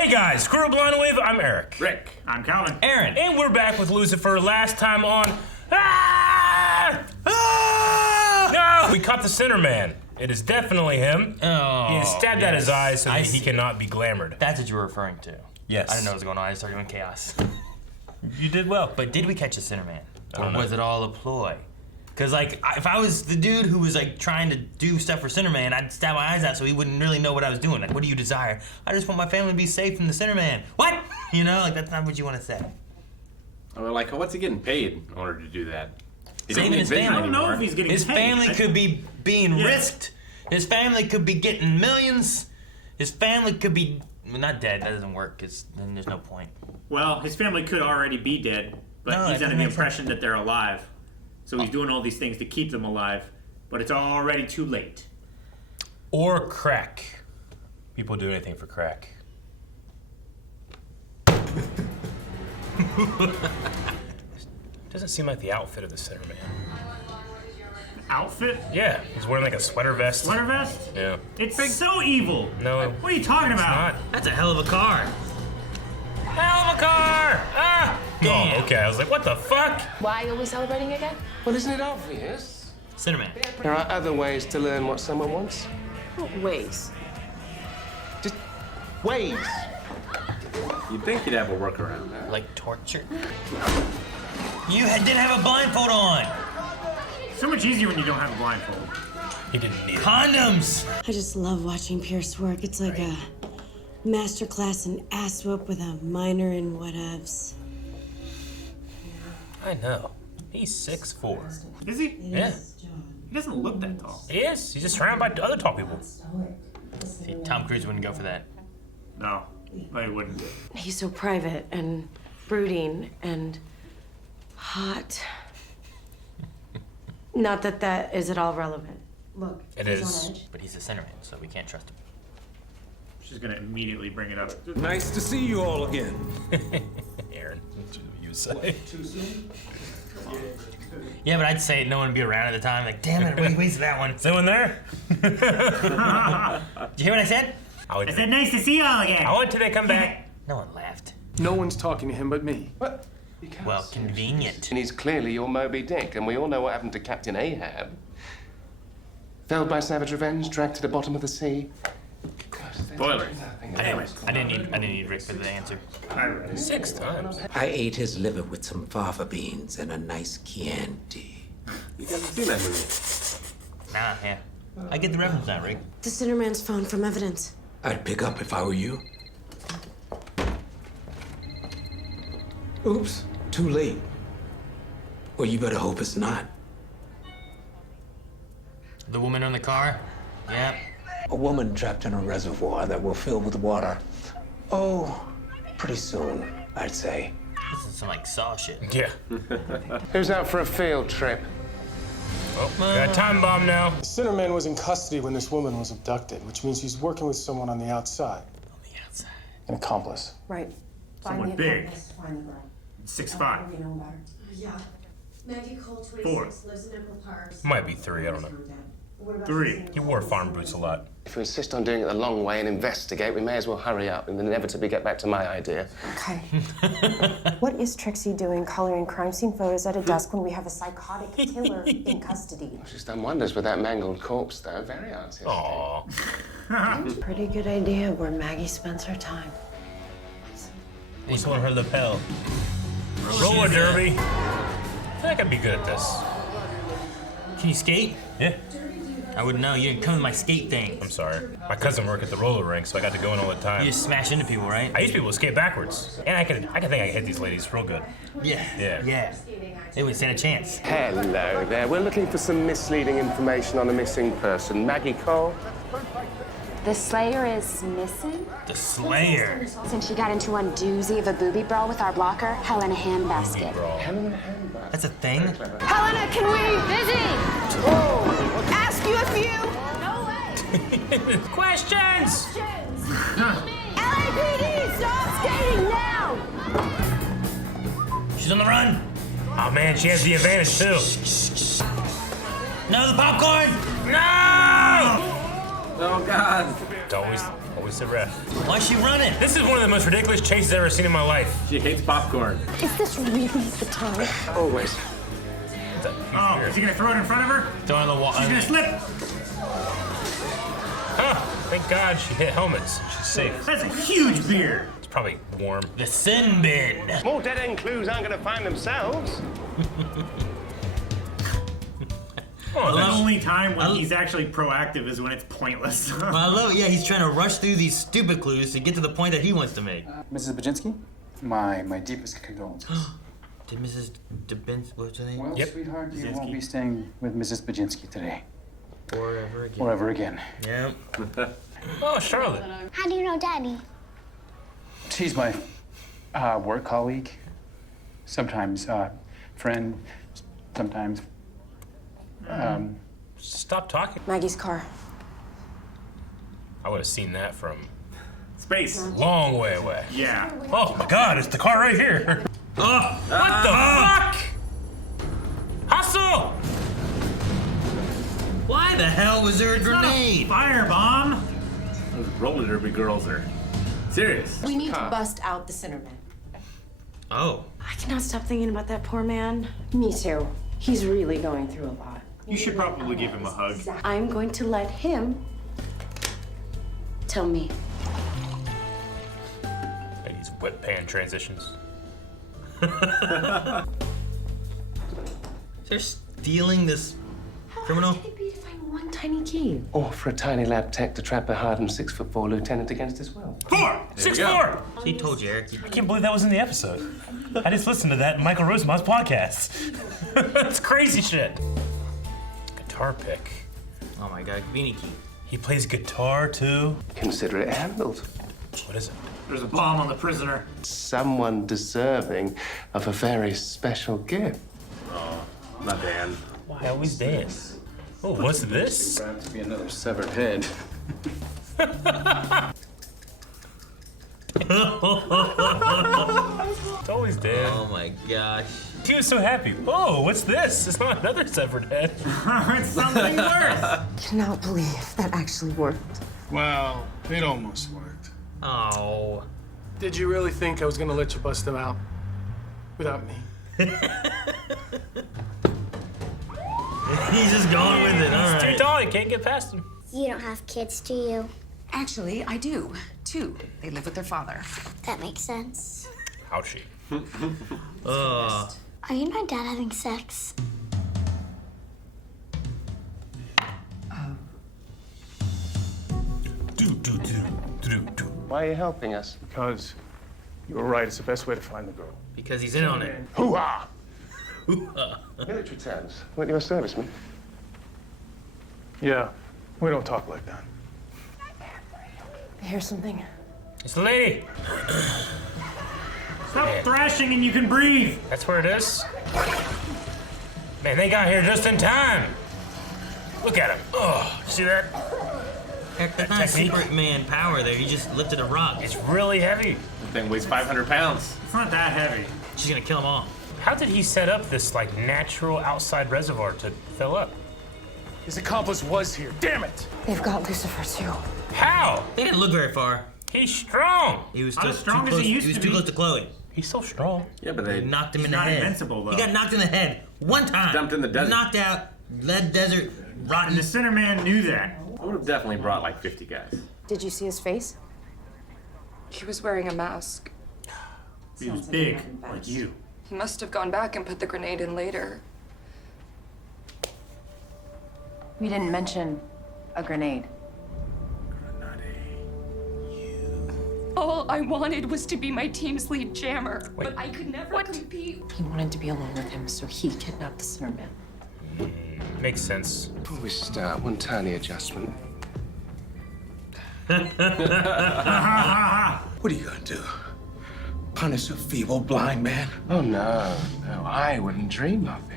Hey guys, Screw Blind Wave, I'm Eric. Rick. I'm Calvin. Aaron. And we're back with Lucifer, last time on... Ah! Ah! No! We caught the Sinner Man. It is definitely him. Oh, he is stabbed at his eyes so that he cannot be glamored. That's what you were referring to. Yes. I didn't know what was going on. I started doing chaos. You did well. But did we catch the Sinner Man? Or know. was it all a ploy? Because, like, if I was the dude who was, like, trying to do stuff for Sinner Man, I'd stab my eyes out so he wouldn't really know what I was doing. Like, what do you desire? I just want my family to be safe from the Sinner Man. What? You know, like, that's not what you want to say. Or like, what's he getting paid in order to do that? He Saving his family. I don't know if he's getting His paid. family could be being risked. His family could be getting millions. His family could be, well, not dead. That doesn't work, because then there's no point. Well, his family could already be dead, but No, he's that under the makes impression that they're alive. So he's doing all these things to keep them alive, but it's already too late. Or crack. People do anything for crack. Doesn't seem like the outfit of the Sinner Man. Outfit? Yeah, he's wearing like a sweater vest. Sweater vest? Yeah. It's so evil. No. What are you talking about? Not. That's a hell of a car. Hell of a car! Ah! Damn. Oh, okay. I was like, what the fuck? Why are we celebrating again? Well, isn't it obvious? Sinner Man. There are other ways to learn what someone wants. Ways. Just ways. You'd think you'd have a workaround. Like torture. You didn't have a blindfold on. So much easier when you don't have a blindfold. He didn't need it. Condoms. I just love watching Pierce work. It's like a masterclass in ass whoop with a minor in whatevs. I know. He's 6'4". Is he? Yeah. He doesn't look that tall. He is. He's just surrounded by other tall people. See, Tom Cruise wouldn't go for that. No, he wouldn't. He's so private and brooding and hot. Not that that is at all relevant. Look, It he's is. on edge. But he's a Sinner Man, so we can't trust him. She's gonna immediately bring it up. Nice to see you all again. Aaron, that's what you say. Yeah, but I'd say no one would be around at the time. Like, damn it, we wasted that one. Is anyone there? Did you hear what I said? I said nice to see you all again. I want today come back. No one laughed. No one's talking to him but me. What? Well, convenient. And he's clearly your Moby Dick, and we all know what happened to Captain Ahab. Felled by savage revenge, dragged to the bottom of the sea. Spoilers. I didn't need Rick for the answer. 6 times. I ate his liver with some fava beans and a nice Chianti. You got to see that movie. Nah, yeah. I get the reference now, Rick. The Sinner Man's phone from evidence. I'd pick up if I were you. Oops, too late. Well, you better hope it's not. The woman in the car? Yep. A woman trapped in a reservoir that will fill with water. Oh, pretty soon, I'd say. This is some, like, Saw shit. Yeah. Who's out for a field trip? Oh, got a time bomb now. The Sinner Man was in custody when this woman was abducted, which means he's working with someone on the outside. On the outside. An accomplice. Right. Someone big. 6'5". Yeah. Maggie Cole, 26, 4. lives in Nickel Park. Might be 3, I don't know. 3. He wore farm boots a lot. If we insist on doing it the long way and investigate, we may as well hurry up and inevitably get back to my idea. Okay. What is Trixie doing coloring crime scene photos at a desk when we have a psychotic killer in custody? She's done wonders with that mangled corpse, though. Very artistic. Aww. Pretty good idea where Maggie spends her time. He's holding her lapel. Roller derby. I think I'd be good at this. Can you skate? Yeah. I wouldn't know. You didn't come with my skate thing. I'm sorry. My cousin worked at the roller rink, so I got to go in all the time. You just smash into people, right? I used to be able to skate backwards. And I can think I can hit these ladies real good. Yeah. Yeah. They wouldn't stand a chance. Hello there. We're looking for some misleading information on a missing person. Maggie Cole? The Slayer is missing? The Slayer. Since she got into one doozy of a booby brawl with our blocker, hell in a handbasket. That's a thing? Helena, can we ask you a few? No way. Questions! LAPD, stop skating now! She's on the run. Oh man, she has the advantage too. No, the popcorn! No! Oh, God. Always Opposite ref. Why's she running? This is one of the most ridiculous chases I've ever seen in my life. She hates popcorn. Is this really the time? Always. Oh, is he gonna throw it in front of her? Throw it in the wall. She's gonna slip. Huh. Thank God she hit helmets. She's safe. That's a huge beer. It's probably warm. The sin bin. More dead-end clues aren't going to find themselves. Oh, The that's- only time when he's actually proactive is when it's pointless. Well, I love it. Yeah, he's trying to rush through these stupid clues to get to the point that he wants to make. Mrs. Baczynski, my deepest condolences. Did Mrs. DeBens, what's her name? Well, Yep. sweetheart, you won't be staying with Mrs. Baczynski today. Forever again. Forever again. Yep. Oh, Charlotte. How do you know Daddy? She's my work colleague. Sometimes friend. Sometimes. Stop talking. Maggie's car. I would have seen that from Space. a long way away. Yeah. Oh my God, it's the car right here. Oh! What the fuck? Hustle! Why the hell was there a grenade? Firebomb. Those roller derby girls are serious. We need to bust out the Cinnamon. Oh. I cannot stop thinking about that poor man. Me too. He's really going through a lot. You should probably give him a hug. I'm going to let him tell me. Like these whip pan transitions. They're stealing this criminal? It'd be to find one tiny key. Or for a tiny lab tech to trap a hardened 6'4" lieutenant against his will. 6'4". He told you, Eric. I can't believe that was in the episode. I just listened to that in Michael Rosenbaum's podcast. That's crazy shit. Guitar pick. Oh my God, beanie key. He plays guitar too. Consider it handled. What is it? There's a bomb on the prisoner. Someone deserving of a very special gift. Oh, not Dan. Why always dance? Oh, what's this? About to be another severed head. It's always Dan. Oh my gosh. He was so happy. Oh, what's this? It's not another severed head. It's something worse. Cannot believe that actually worked. Well, it almost worked. Oh. Did you really think I was gonna let you bust them out? Without me? He's just going with it. All He's too right. tall. You can't get past him. You don't have kids, do you? Actually, I do. Two. They live with their father. That makes sense. Ouchie. Are you and my dad having sex? Why are you helping us? Because you were right. It's the best way to find the girl. Because he's in on it. Hoo-ha! Military terms. What your serviceman? Yeah, we don't talk like that. I hear something. It's the lady. Stop thrashing and you can breathe. That's where it is. Man, they got here just in time. Look at him. Oh, see that? That's not technique. Superman power there. He just lifted a rock. It's really heavy. The thing weighs 500 pounds. It's not that heavy. She's gonna kill them all. How did he set up this like natural outside reservoir to fill up? His accomplice was here. Damn it! They've got Lucifer too. How? They didn't look very far. He's strong. He was Not still as strong too as close. he used was to too be. close to Chloe. He's so strong. Yeah, but They they knocked him in not the head. invincible, though. He got knocked in the head one time. Dumped in the desert. Knocked out. Lead desert. Rotten. And the center man knew that. I would have definitely brought like 50 guys. Did you see his face? He was wearing a mask. He was big, like you. He must have gone back and put the grenade in later. We didn't mention a grenade. All I wanted was to be my team's lead jammer, but I could never compete. He wanted to be alone with him, so he kidnapped the Cinnamon. Makes sense. Before we start, one tiny adjustment. What are you gonna do? Punish a feeble blind man? Oh, no. No, I wouldn't dream of it.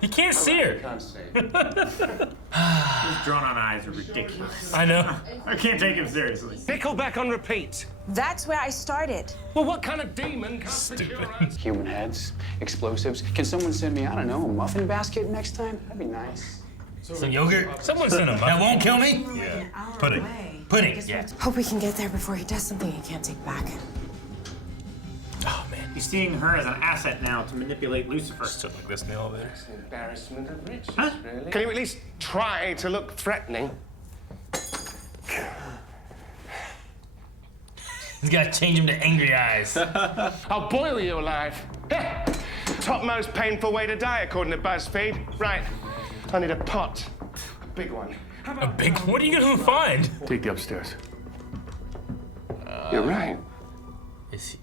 He can't see her. Can't see. His drawn-on eyes are ridiculous. I know. I can't take him seriously. Nickelback on repeat. That's where I started. Well, what kind of demon comes to cure us? Human heads, explosives. Can someone send me, I don't know, a muffin basket next time? That'd be nice. Some yogurt? Someone sent him up. That won't kill me? Yeah. Pudding. Pudding, yeah. Hope we can get there before he does something he can't take back. Oh, man. He's seeing her as an asset now to manipulate Lucifer. Stood like this in the elevator. It's an embarrassment of riches, Huh? really. Can you at least try to look threatening? He's got to change him to angry eyes. I'll boil you alive. Yeah. Top most painful way to die, according to BuzzFeed. Right. I need a pot. A big one. A big. What are you gonna find? Take the upstairs. You're right. Is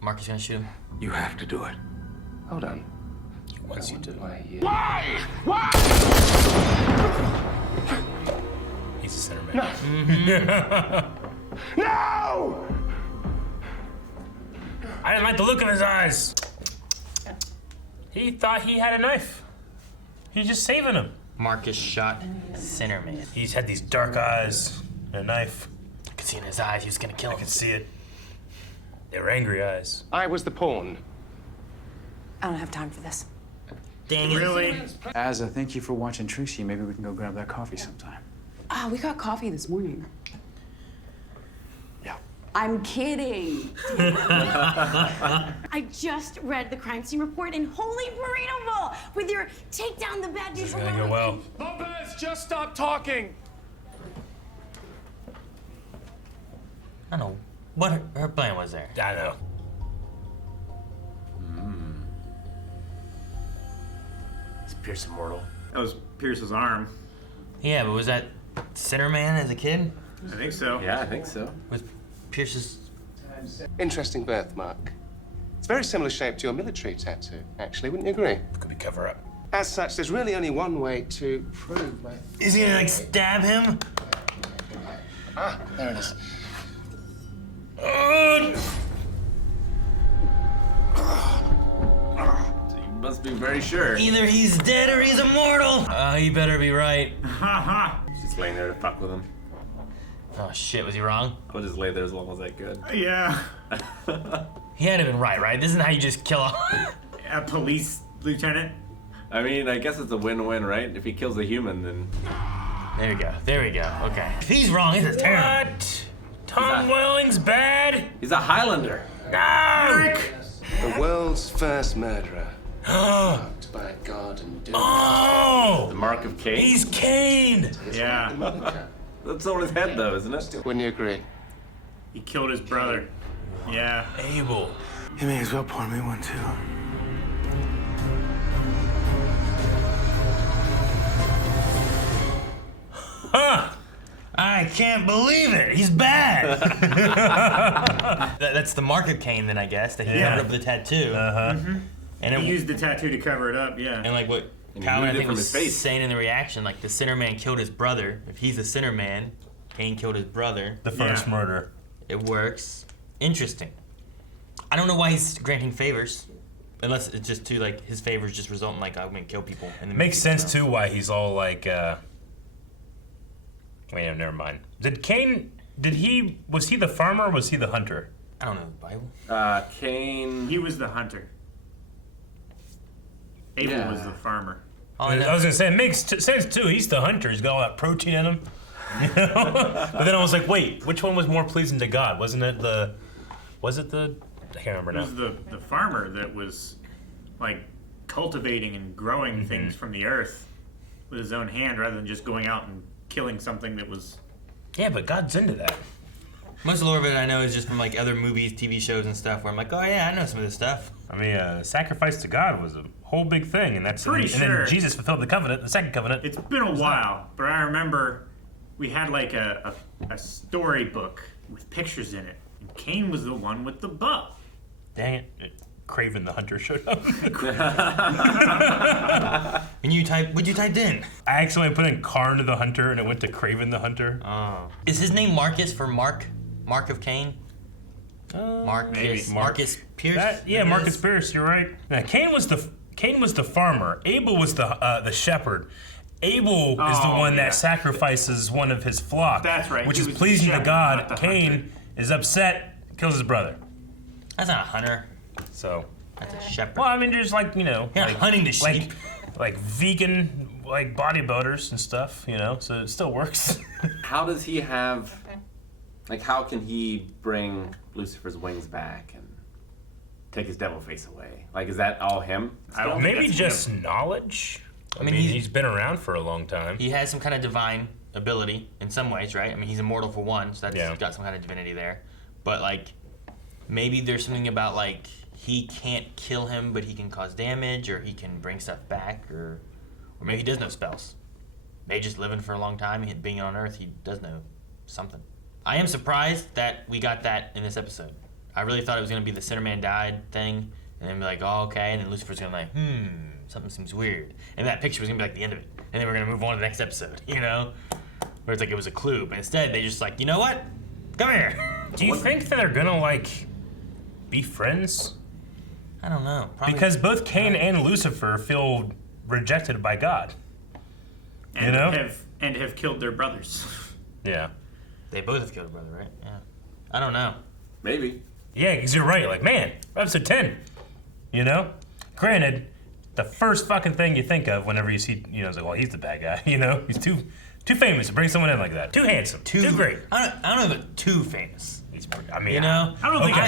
Marcus gonna shoot him? You have to do it. Hold on. He wants you to. Why? Why? He's a center man. No! I didn't like the look in his eyes. He thought he had a knife. He's just saving him. Marcus shot Center Man. He's had these dark eyes and a knife. I could see in his eyes he was gonna kill him. I could see it. They were angry eyes. I was the pawn. I don't have time for this. Dang it. Really? As a thank you for watching Trixie, maybe we can go grab that coffee sometime. Ah, we got coffee this morning. Yeah. I'm kidding. I just read the crime scene report in holy burrito bowl with your take down the bad news. It's gonna go well. Lopez, just stop talking. I don't know what her plan was there. I know. Is Pierce immortal? That was Pierce's arm. Yeah, but was that Center Man as a kid? I think so. Yeah, I think so. With Pierce's... Interesting birthmark. It's very similar shape to your military tattoo, actually, wouldn't you agree? Could be cover up. As such, there's really only one way to prove my... Is he gonna, like, stab him? Ah, there it is. You must be very sure. Either he's dead or he's immortal. He better be right. Just laying there to fuck with him. Oh shit, was he wrong? I'll just lay there as long as I could. Yeah. He had to have been right? This isn't how you just kill A police lieutenant? I mean, I guess it's a win-win, right? If he kills a human, then... There we go, okay. If he's wrong, this is terrible. What? Tom Welling's bad? He's a Highlander. No! Rick! The world's first murderer. Marked by God and doom. The mark of Cain? He's Cain! Yeah. That's on his head, though, isn't it? Wouldn't you agree? He killed his brother. Yeah. Abel. You may as well pour me one, too. Huh! I can't believe it. He's bad. That's the mark of Cain, then, I guess. That he covered up the tattoo. And He used the tattoo to cover it up, yeah. And like what Calvin, I think, was saying in the reaction, like the Sinner Man killed his brother. If he's the Sinner Man, Cain killed his brother. The first murder. It works. Interesting. I don't know why he's granting favors. Unless it's just too, like, his favors just result in, like, I'm gonna kill people. And then Makes sense, too, why he's all like, wait, never mind. Was he the farmer or was he the hunter? I don't know the Bible. Cain... He was the hunter. Abel was the farmer. I was gonna say, it makes sense, too. He's the hunter. He's got all that protein in him. You know? But then I was like, wait, which one was more pleasing to God? Was it the, I can't remember now. It was the farmer that was, like, cultivating and growing things from the earth with his own hand rather than just going out and killing something that was... Yeah, but God's into that. Most of it I know is just from, like, other movies, TV shows and stuff where I'm like, oh yeah, I know some of this stuff. I mean, sacrifice to God was a whole big thing, and that's Pretty and sure. then Jesus fulfilled the covenant, the second covenant. It's been a while, but I remember we had like a storybook with pictures in it, and Cain was the one with the bow. Dang it. Craven the Hunter showed up. And what'd you type in? I accidentally put in Karn the Hunter, and it went to Craven the Hunter. Oh. Is his name Marcus for Mark of Cain? Marcus Pierce? Marcus Pierce, you're right. Now, Cain was the farmer. Abel was the shepherd. Abel is the one that sacrifices one of his flock. That's right. Which He is was pleasing the to shepherd, God. not the Cain hunter. is upset, kills his brother. That's not a hunter. So. That's a shepherd. Well, I mean, there's like, You're not hunting the sheep. Like vegan like bodybuilders and stuff, you know, so it still works. How does he have, like, how can he bring Lucifer's wings back and take his devil face away? Like, is that all him? Maybe just knowledge. I mean, he's been around for a long time. He has some kind of divine ability in some ways, right? I mean, he's immortal for one, so that's got some kind of divinity there. But like, maybe there's something about like he can't kill him, but he can cause damage, or he can bring stuff back, or maybe he does know spells. Maybe just living for a long time, being on Earth, he does know something. I am surprised that we got that in this episode. I really thought it was gonna be the Sinnerman died thing, and then be like, oh, okay, and then Lucifer's gonna be like, something seems weird. And that picture was gonna be like the end of it. And then we're gonna move on to the next episode, you know? Where it's like it was a clue, but instead they just like, you know what? Come here. Do you think that they're gonna like be friends? I don't know. Probably. Because both Cain and Lucifer feel rejected by God. And you know? have killed their brothers. Yeah. They both have killed a brother, right? Yeah. I don't know. Maybe. Yeah, because you're right. Like, man, episode 10. You know? Granted, the first fucking thing you think of whenever you see, you know, it's like, well, he's the bad guy. You know? He's too famous to bring someone in like that. Too handsome. Too great. I don't know if too famous. He's pretty, I mean, you know? I don't think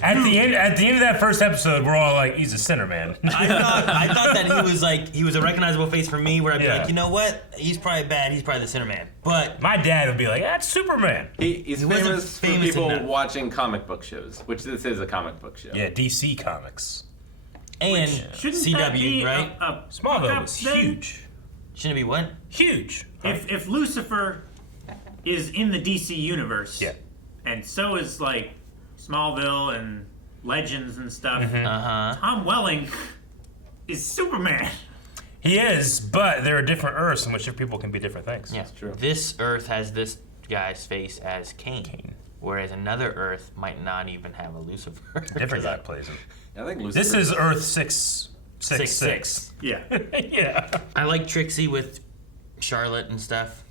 at the end of that first episode, we're all like, he's a sinner, man. I thought that he was a recognizable face for me, where I'd be like, you know what? He's probably bad. He's probably the sinner man. But my dad would be like, that's Superman. He's famous for people watching comic book shows, which this is a comic book show. Yeah, DC Comics. And Shouldn't CW, that be right? Smallville was huge. Shouldn't it be what? Huge. If Lucifer is in the DC universe, and so is like Smallville and Legends and stuff, Tom Welling is Superman. He is, but there are different Earths in which people can be different things. Yeah, that's true. This Earth has this guy's face as Cain. Whereas another Earth might not even have a Lucifer. Different guy plays him. I think Lucifer. This is Earth 666. Yeah. Yeah. I like Trixie with Charlotte and stuff.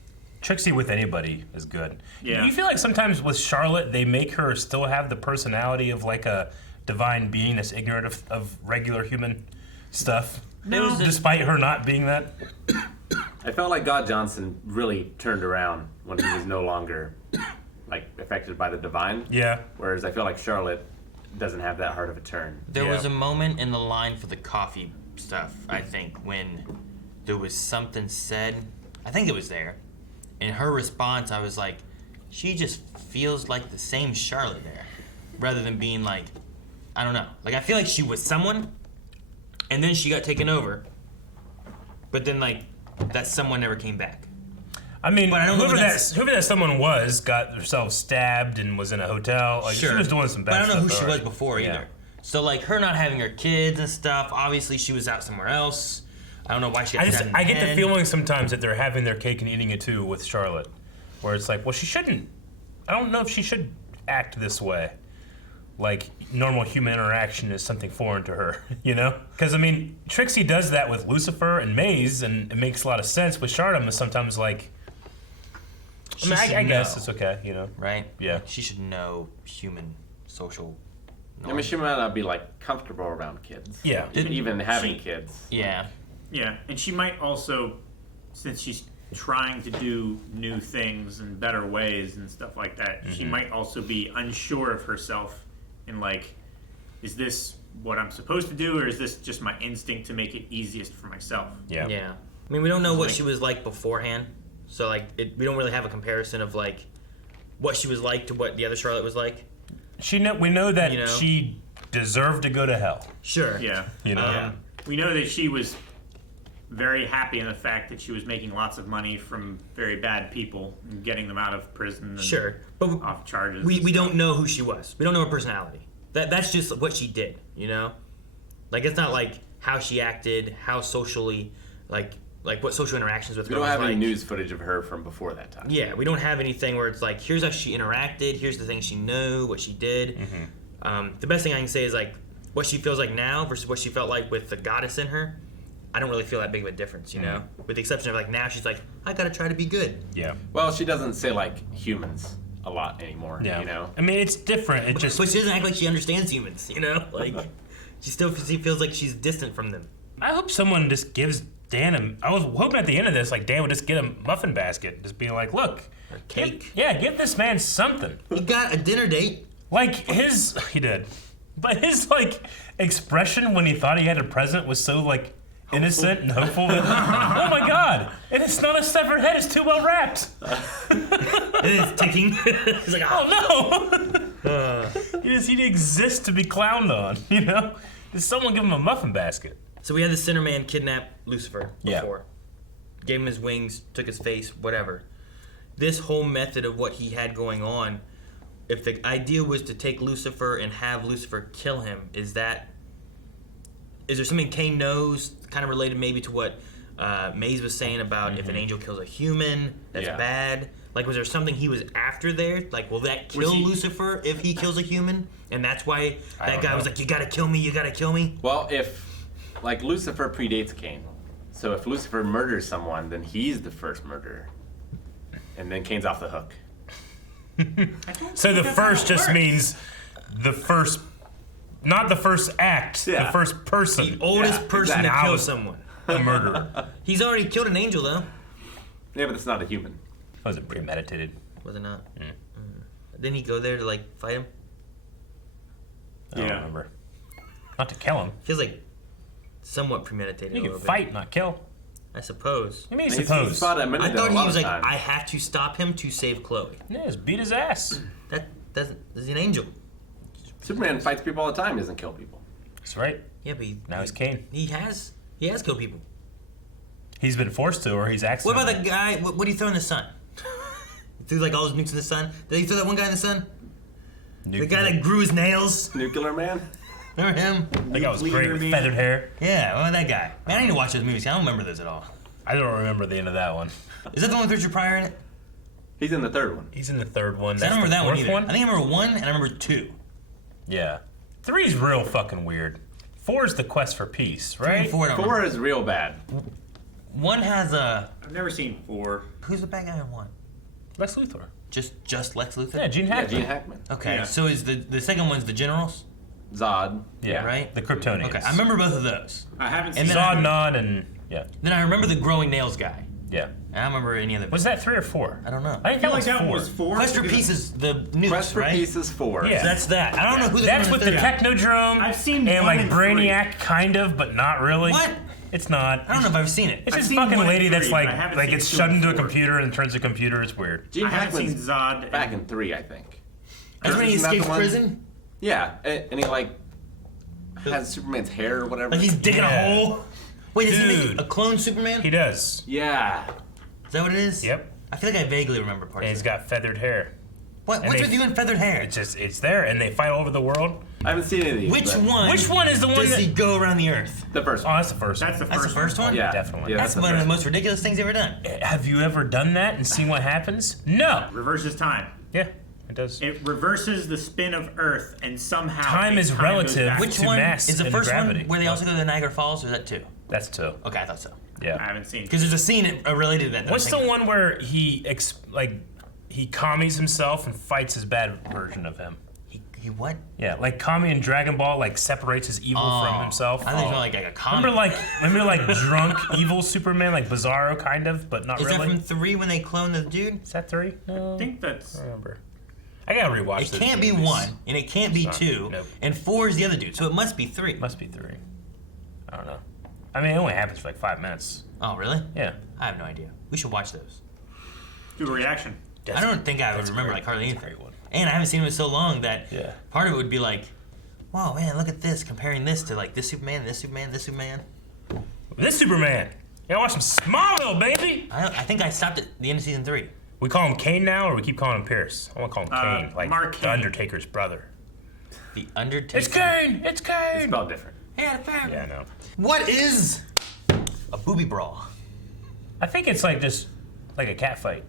Trixie with anybody is good. Yeah. You feel like sometimes with Charlotte, they make her still have the personality of like a divine being that's ignorant of regular human stuff. No. Despite her not being that. I felt like God Johnson really turned around when he was no longer like affected by the divine. Yeah. Whereas I feel like Charlotte doesn't have that hard of a turn. There was a moment in the line for the coffee stuff, I think, when there was something said. I think it was there. In her response, I was like, she just feels like the same Charlotte there. Rather than being like, I don't know. Like, I feel like she was someone, and then she got taken over. But then, like, that someone never came back. I mean, But I don't know whoever if that someone was got herself stabbed and was in a hotel. Like, she was doing some bad But I don't know who stuff she was already. before Yeah. either. So, like, her not having her kids and stuff, obviously she was out somewhere else. I don't know why she got stabbed in the I get the head. feeling sometimes that they're having their cake and eating it too with Charlotte, where it's like, well, she shouldn't. I don't know if she should act this way. Like normal human interaction is something foreign to her, you know? Because I mean, Trixie does that with Lucifer and Maze, and it makes a lot of sense. With Charlotte, I'm sometimes like, I mean, I guess it's okay, you know? Right? Yeah. She should know human social I mean, she might not be like comfortable around kids. Yeah. Even having kids. Yeah. Yeah, and she might also, since she's trying to do new things and better ways and stuff like that, she might also be unsure of herself and like, is this what I'm supposed to do, or is this just my instinct to make it easiest for myself? Yeah. Yeah. I mean, we don't know what she was like beforehand, so like, we don't really have a comparison of like what she was like to what the other Charlotte was like. We know that she deserved to go to hell. Sure. Yeah. You know? We know that she was very happy in the fact that she was making lots of money from very bad people and getting them out of prison and but off charges. We don't know who she was. We don't know her personality. That's just what she did, you know? Like, it's not like how she acted, how socially, like what social interactions with her We don't was have any like. news footage of her from before that time. Yeah, we don't have anything where it's like, here's how she interacted, here's the things she knew, what she did. The best thing I can say is like, what she feels like now versus what she felt like with the goddess in her. I don't really feel that big of a difference, you know? With the exception of like, now she's like, I gotta try to be good. Yeah. Well, she doesn't say like humans a lot anymore, Yeah. you know? I mean, it's different. It just. But she doesn't act like she understands humans, you know? She feels like she's distant from them. I hope someone just gives I was hoping at the end of this, like Dan would just get a muffin basket, just being like, look, A cake. give this man something. He got a dinner date. Like he did, but his like expression when he thought he had a present was so like innocent and hopeful. That, oh my God! And it's not a severed head; it's too well wrapped. It is ticking. He's like, oh no! He exists to be clowned on. You know? Did someone give him a muffin basket? So we had the Sinner Man kidnap Lucifer Yeah. before. Gave him his wings, took his face, whatever. This whole method of what he had going on, if the idea was to take Lucifer and have Lucifer kill him, is there something Kane knows, kind of related maybe to what Maze was saying about if an angel kills a human, that's bad? Like, was there something he was after there? Like, will that kill Lucifer if he kills a human? And that's why that guy was like, you gotta kill me, you gotta kill me? Well, like, Lucifer predates Cain. So if Lucifer murders someone, then he's the first murderer. And then Cain's off the hook. So the first just means the first, not the first act, the first person. The oldest person to kill someone. A murderer. He's already killed an angel, though. Yeah, but it's not a human. Was it premeditated? Was it not? Didn't he go there to, like, fight him? I don't remember. Not to kill him. Feels like somewhat premeditated. You a can little fight, bit. not kill. I suppose. You mean suppose? I thought he was like, I have to stop him to save Chloe. Yeah, just beat his ass. That's an angel. Superman fights people all the time. He doesn't kill people. That's right. Yeah, but now he's Cain. He has killed people. He's been forced to, or he's What accidentally. about the guy? What did he throw in the sun? He threw like all his nukes in the sun. Did he throw that one guy in the sun? The guy that grew his nails. Nuclear Man. Remember him? That guy was great with feathered hair. Yeah, well, that guy. Man, I need to watch those movies. I don't remember those at all. I don't remember the end of that one. Is that the one with Richard Pryor in it? He's in the third one. He's in the third one. I don't remember the that one fourth either. I think I remember 1 and I remember 2. Yeah. 3's real fucking weird. 4 is the quest for peace, right? 4 is real bad. 1 has a. I've never seen 4. Who's the bad guy in 1? Lex Luthor. Just Lex Luthor? Yeah, Gene Hackman. Yeah, Gene Hackman. Okay, Yeah. so is the second one's the Generals? Zod. Yeah, right? The Kryptonians. Okay, I remember both of those. I haven't And seen then I- Zod, Nod, and yeah. Then I remember the growing nails guy. Yeah. I don't remember any of them. Was that 3 or 4? I don't know. I think that was 4. Quest for Peace is the nukes, Quest for right? Peace is 4. Yeah. So that's that. I don't know who the That's with the Technodrome. I've seen and 1 like and Brainiac, kind of, but not really. What? It's not. I don't know if I've seen it. It's I've this seen fucking 1 and lady 3, that's but I like haven't like seen it's 2 shut and into a 4. computer and turns a computer. It's weird. Gene I haven't Hackman's seen Zod. back in 3, I think. That's when he Isn't that the escapes one? prison? Yeah, and he like has Superman's hair or whatever. Like he's digging Yeah. a hole? Wait, does he Dude. make a clone Superman? He does. Yeah. Is that what it is? Yep. I feel like I vaguely remember parts And of he's it. got feathered hair. What's and with you and feathered hair? It's there, and they fight all over the world. I haven't seen any of these. Which but- one? Which one is the one does that? he go around the earth? The first Oh, one. that's the first. That's the That's first the first one? Yeah, Definitely. Yeah, That's the one of the first most ridiculous things ever done. Have you ever done that and seen what happens? No. Reverses time. Yeah, it does. It reverses the spin of Earth, and somehow Time is goes relative. back. Which To one mass is the and first gravity. one where they also go to the Niagara Falls, or is that 2? That's 2. Okay, I thought so. I Yeah. haven't seen. Because there's a scene related to that. What's the one where he he commies himself and fights his bad version of him? He what? Yeah, like Kami in Dragon Ball like separates his evil from himself. I think it's like a comic. Remember like drunk evil Superman, like Bizarro kind of, but not Is really. that from 3 when they clone the dude? Is that 3? No. I think that's. I don't remember. I gotta rewatch It those can't be movies. 1, and it can't be It's not. 2, Nope. and 4 is the other dude, so it must be 3. Must be 3. I don't know. I mean, it only happens for like 5 minutes. Oh, really? Yeah. I have no idea. We should watch those. Do a reaction. I don't think I would That's remember great. like hardly That's a anything. great one. And I haven't seen it in so long that Yeah. part of it would be like, wow, man, look at this, comparing this to like this Superman, this Superman, this Superman. This Superman. You gotta watch some Smallville, baby. I think I stopped at the end of season 3. We call him Kane now, or we keep calling him Pierce? I want to call him Kane, like Mark the Kane. Undertaker's brother. The Undertaker. It's Kane. It's It's Kane. spelled different. Yeah, Yeah, I know. What is a booby brawl? I think it's like just like a cat fight.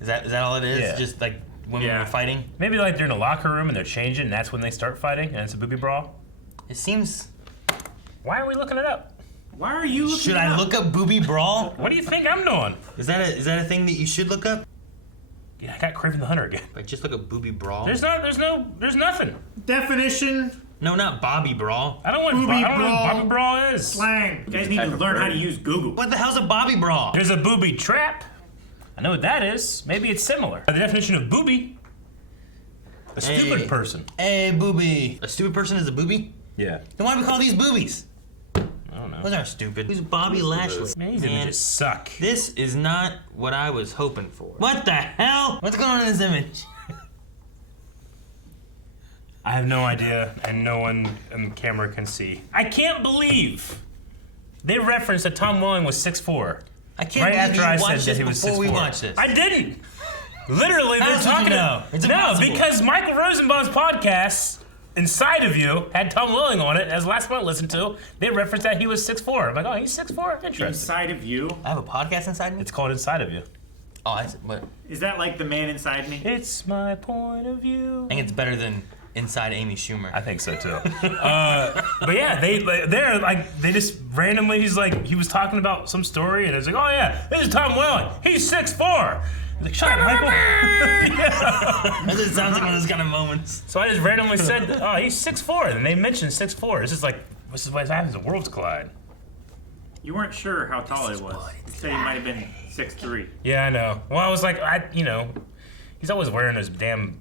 Is that all it is? Yeah. Just like women Yeah. are fighting? Maybe like they're in a locker room and they're changing, and that's when they start fighting, and it's a booby brawl. It seems. Why are we looking it up? Why are you looking Should it I up? look up booby brawl? What do you think I'm doing? Is that a thing that you should look up? Yeah, I got Craven the Hunter again. Like just look up booby brawl. There's nothing. Definition: No, not Bobby Brawl. I don't know what Bobby Brawl is. Slang. You guys need to learn how to use Google. What the hell's a Bobby Brawl? There's a booby trap. I know what that is. Maybe it's similar. The definition of booby. A stupid person. Hey, booby. A stupid person is a booby? Yeah. Then why do we call these boobies? I don't know. Those aren't stupid. Who's Bobby Lashley? Man, these images suck. This is not what I was hoping for. What the hell? What's going on in this image? I have no idea, and no one on the camera can see. I can't believe they referenced that Tom Welling was 6'4". I can't right believe after you I watched said that this he was 6'4". before we watched this. I didn't. Literally, How they're else would talking. you know? It's no, impossible. because Michael Rosenbaum's podcast, Inside of You, had Tom Welling on it. As last one I listened to, they referenced that he was 6'4". I'm like, oh, he's 6'4". Interesting. Inside of You? I have a podcast inside me? It's called Inside of You. Oh, that's what? Is that like The Man Inside Me? It's my point of view. I think it's better than Inside Amy Schumer. I think so too. But yeah, they're like, they just randomly, he was talking about some story, and it's like, oh yeah, this is Tom Welling. He's 6'4". He's like, shut up, Michael. That just sounds like one of those kind of moments. So I just randomly said, oh, he's 6'4", and they mentioned 6'4". This is what happens. The worlds collide. You weren't sure how tall he was. You said he might have been 6'3". Yeah, I know. Well, I was like, he's always wearing those damn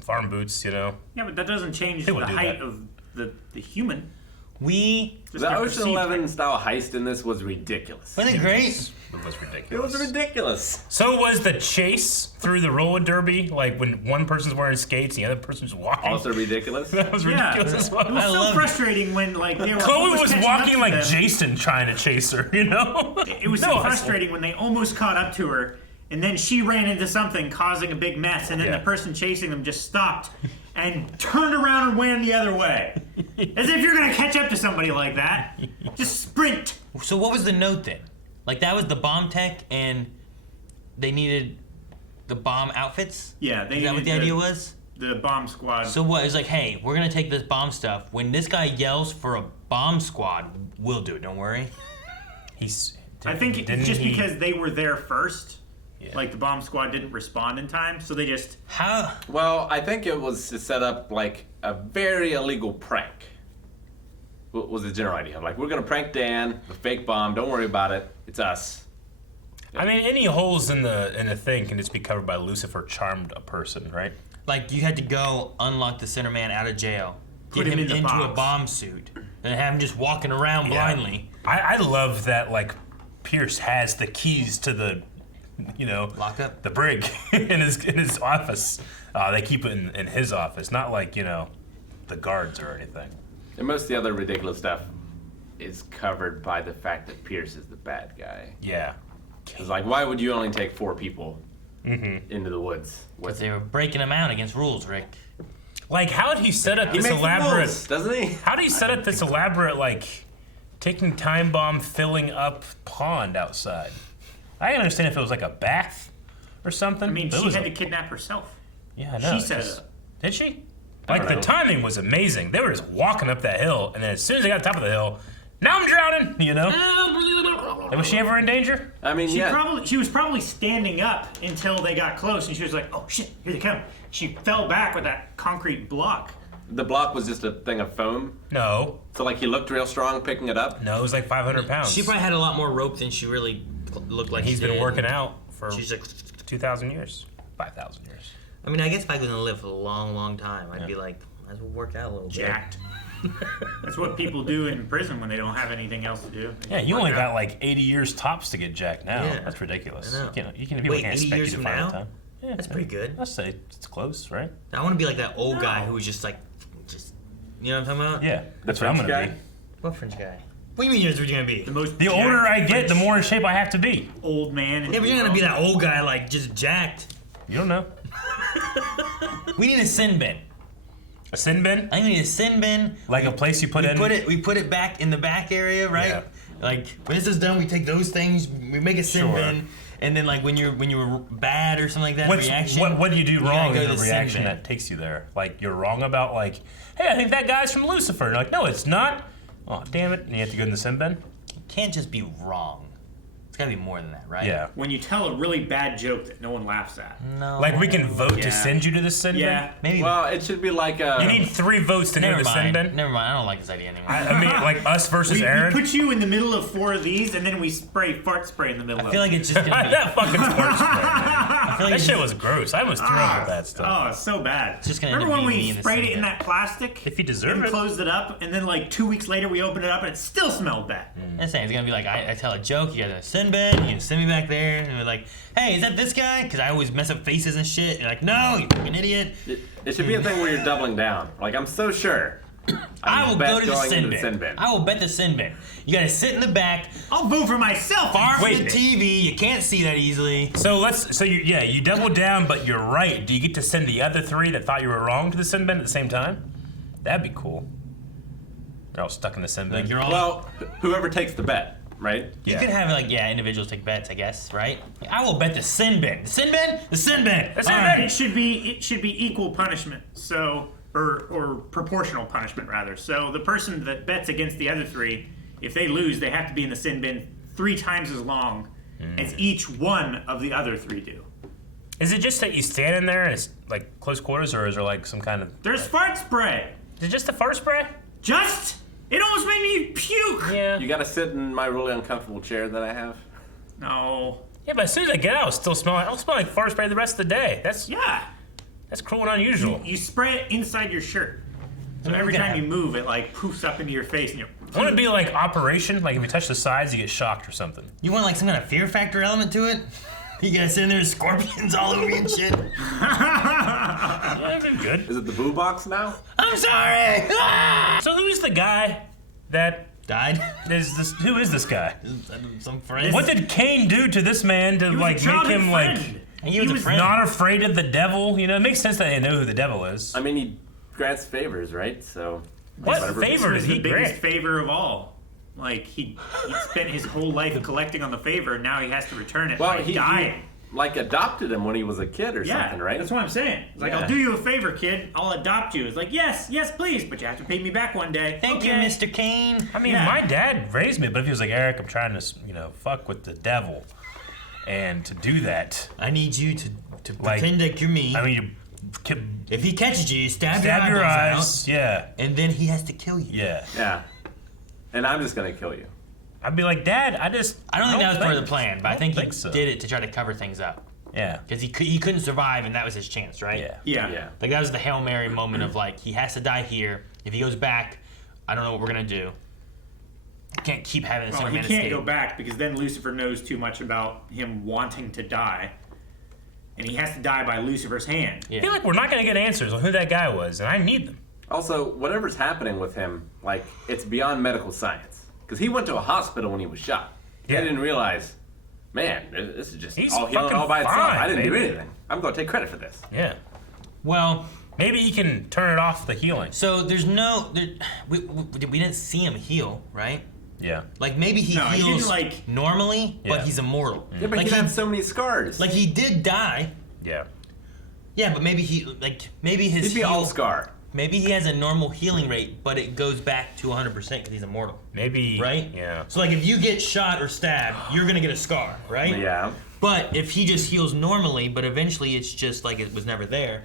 farm boots, Yeah, but that doesn't change the height of the human. We... The Ocean 11 style heist in this was ridiculous. Wasn't it great? It was ridiculous. It was ridiculous. So was the chase through the roller derby, like when one person's wearing skates and the other person's walking. Also ridiculous. That was ridiculous as well. It was so frustrating when they were. Chloe almost was catching walking up to like them. Jason trying to chase her, It was so frustrating when they almost caught up to her, and then she ran into something, causing a big mess, and then the person chasing them just stopped and turned around and went the other way. As if you're gonna catch up to somebody like that. Just sprint. So what was the note then? Like that was the bomb tech, and they needed the bomb outfits? Yeah, they Is that what the needed idea was? The bomb squad. So what? It's like, hey, we're gonna take this bomb stuff. When this guy yells for a bomb squad, we'll do it. Don't worry. I think because they were there first. Like the bomb squad didn't respond in time, so they just... How? Well, I think it was to set up like a very illegal prank. What was the general idea? Like, we're gonna prank Dan, a fake bomb. Don't worry about it. It's us. I mean, any holes in the thing can just be covered by Lucifer charmed a person, right? Like you had to go unlock the center man out of jail, Put get him him in the into a box. bomb suit, and have him just walking around blindly. I love that, like, Pierce has the keys to the, lockup, the brig in his office. They keep it in his office, not like the guards or anything. And most of the other ridiculous stuff is covered by the fact that Pierce is the bad guy. Yeah. It's like, why would you only take 4 people into the woods? Because they were breaking them out against rules, Rick. Like, how did he set up He this makes the elaborate? rules, doesn't he? How did he set up this elaborate, like, ticking time bomb filling up pond outside? I can understand if it was like a bath or something. I mean, but it she was had to kidnap herself. Yeah, I know. She set it up. Did she? I Like, don't the know. timing was amazing. They were just walking up that hill, and then as soon as they got to the top of the hill, now I'm drowning, And was she ever in danger? I mean, She was probably standing up until they got close, and she was like, "Oh shit, here they come!" She fell back with that concrete block. The block was just a thing of foam. No. So like he looked real strong picking it up. No, it was like 500 pounds. She probably had a lot more rope than she really looked like. He's she been did. working out for She's like 2,000 years, 5,000 years. I mean, I guess if I was gonna live for a long, long time, I'd be like, might as well work out a little bit. Jacked. That's what people do in prison when they don't have anything else to do. They Yeah, just you work only out. got like 80 years tops to get jacked now. Yeah. That's ridiculous. I know. People Wait, can't 80 expect years you to from find now? the time. Yeah, That's pretty good. I'd say it's close, right? I want to be like that old guy who was just, you know what I'm talking about? Yeah, that's what I'm French gonna guy? be. What French guy? What do you mean you're gonna be? The older I get, the more in shape I have to be. Old man. Yeah, but you're gonna be that old guy, like, just jacked. You don't know. We need a sin bin. A sin bin? I need a sin bin. Like a place you put in. We put it back in the back area, right? Yeah. Like when this is done, we take those things, we make a sin Sure. bin, and then like when you were bad or something like that, reaction. What do you do wrong gotta in go the to sin reaction bin. that takes you there? Like you're wrong about like, hey, I think that guy's from Lucifer. And you're like, no, it's not. Oh, damn it! And you have to go in the sin bin. You can't just be wrong. It's gotta be more than that, right? Yeah. When you tell a really bad joke that no one laughs at. No. Like we can vote to Yeah. send you to the sin bin? Yeah. Maybe. Well, it should be like You need 3 votes to Never do the sin mind. bin? Never mind. I don't like this idea anymore. I mean, like us versus We Aaron? put you in the middle of 4 of these, and then we spray fart spray in the middle of I feel like it's just gonna be. That fucking sports spray, man. I feel like That it's shit was gross. I was thrilled with that stuff. Oh, it's so bad. It's just gonna Remember end up when being we me in the sprayed sin it in bin. that plastic? If you deserve and it. closed it up, and then like 2 weeks later we opened it up and it still smelled bad. I'm saying it's gonna be like I tell a joke, you guys are in a sin bin, you send me back there, and we're like, hey, is that this guy? Because I always mess up faces and shit. And you're like, no, you fucking idiot. It should be a thing where you're doubling down. Like, I'm so sure. I will go to the going sin into bin. I will bet the sin bin. You gotta sit in the back. I'll vote for myself. Far from Wait. the TV. You can't see that easily. So you double down, but you're right. Do you get to send the other 3 that thought you were wrong to the sin bin at the same time? That'd be cool. They're all stuck in the sin bin. Like you're all. Well, whoever takes the bet, right? You could have like individuals take bets, I guess, right? I will bet the sin bin. The sin bin. The sin bin. The sin All bin. right. It should be equal punishment. So or proportional punishment rather. So the person that bets against the other 3, if they lose, they have to be in the sin bin 3 times as long as each one of the other 3 do. Is it just that you stand in there and it's like close quarters, or is there like some kind of... There's fart spray. Is it just a fart spray? Just? It almost made me puke. Yeah. You gotta sit in my really uncomfortable chair that I have. No. Yeah, but as soon as I get out, I'll still smell like fart spray the rest of the day. That's cruel and unusual. You spray it inside your shirt. So every time you move, it like poofs up into your face and you're... Wouldn't it be like Operation? Like if you touch the sides, you get shocked or something. You want like some kind of Fear Factor element to it? You guys sit in there with scorpions all over you and shit. Yeah, they're good. Is it the boo box now? I'm sorry. So who's the guy that died? Who is this guy? Some friend. What did Cain do to this man to like make him like? He was not afraid of the devil. You know, it makes sense that they know who the devil is. I mean, he grants favors, right? So What whatever. favor This did is he the biggest grant? favor of all. Like he spent his whole life collecting on the favor, and now he has to return it by dying. He, like adopted him when he was a kid or something, right? That's what I'm saying. It's like, Yeah. I'll do you a favor, kid. I'll adopt you. It's like, yes, please, but you have to pay me back one day. Thank you, Okay. Mr. Cain. I mean, Yeah. my dad raised me, but if he was like, Eric, I'm trying to, fuck with the devil, and to do that, I need you to pretend like you're me. I mean, if he catches you, stab your your eyes, eyes out, yeah, and then he has to kill you. yeah. Yeah. And I'm just gonna kill you. I'd be like, Dad, I don't think that was part of the plan, but I think he so. did it to try to cover things up. Yeah. Because he couldn't survive, and that was his chance, right? Yeah. Yeah. Like, that was the Hail Mary moment of, like, he has to die here. If he goes back, I don't know what we're going to do. I can't keep having this Well, he Superman can't escape. go back because then Lucifer knows too much about him wanting to die. And he has to die by Lucifer's hand. I feel like we're not going to get answers on who that guy was, and I need them. Also, whatever's happening with him, like, it's beyond medical science. Because he went to a hospital when he was shot. Yeah. He didn't realize, man, this is just He's all healing fucking all by itself. fine, I didn't do baby. anything. I'm going to take credit for this. Yeah. Well, maybe he can turn it off the healing. So there's no... we didn't see him heal, right? Yeah. Like, maybe he No, he heals didn't, like- normally, but Yeah. he's immortal. Yeah, but like he had so many scars. Like, he did die. Yeah. Yeah, but maybe maybe his He'd be all scarred. Maybe he has a normal healing rate, but it goes back to 100% because he's immortal. Maybe. Right? Yeah. So, like, if you get shot or stabbed, you're going to get a scar, right? Yeah. But if he just heals normally, but eventually it's just like it was never there.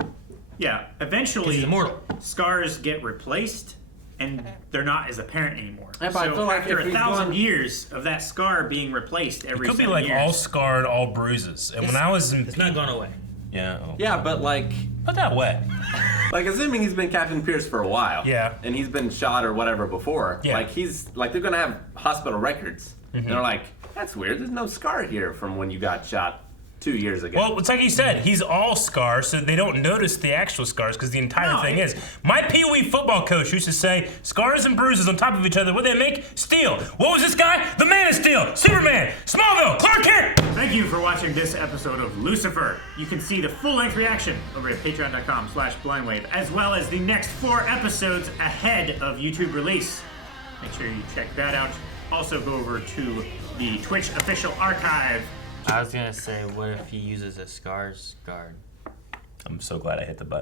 Yeah, 'Cause eventually he's immortal. scars get replaced and they're not as apparent anymore. Yeah, but I so feel like after if 1,000 we've gone- years of that scar being replaced It every could be 7 like years. all scarred, all bruises. And when I was in... It's not gone away. Yeah. Oh. Yeah, but like... Not that wet. Like, assuming he's been Captain Pierce for a while. Yeah. And he's been shot or whatever before. Yeah. Like, they're going to have hospital records. Mm-hmm. And they're like, that's weird. There's no scar here from when you got shot 2 years ago. Well, it's like he said, he's all scars, so they don't notice the actual scars, because the entire No, thing it- is. My Pee-wee football coach used to say, scars and bruises on top of each other, what do they make? Steel. What was this guy? The Man of Steel. Superman. Smallville. Clark Kent. Thank you for watching this episode of Lucifer. You can see the full-length reaction over at patreon.com/blindwave, as well as the next 4 episodes ahead of YouTube release. Make sure you check that out. Also go over to the Twitch official archive. I was going to say, what if he uses a scars guard? I'm so glad I hit the button.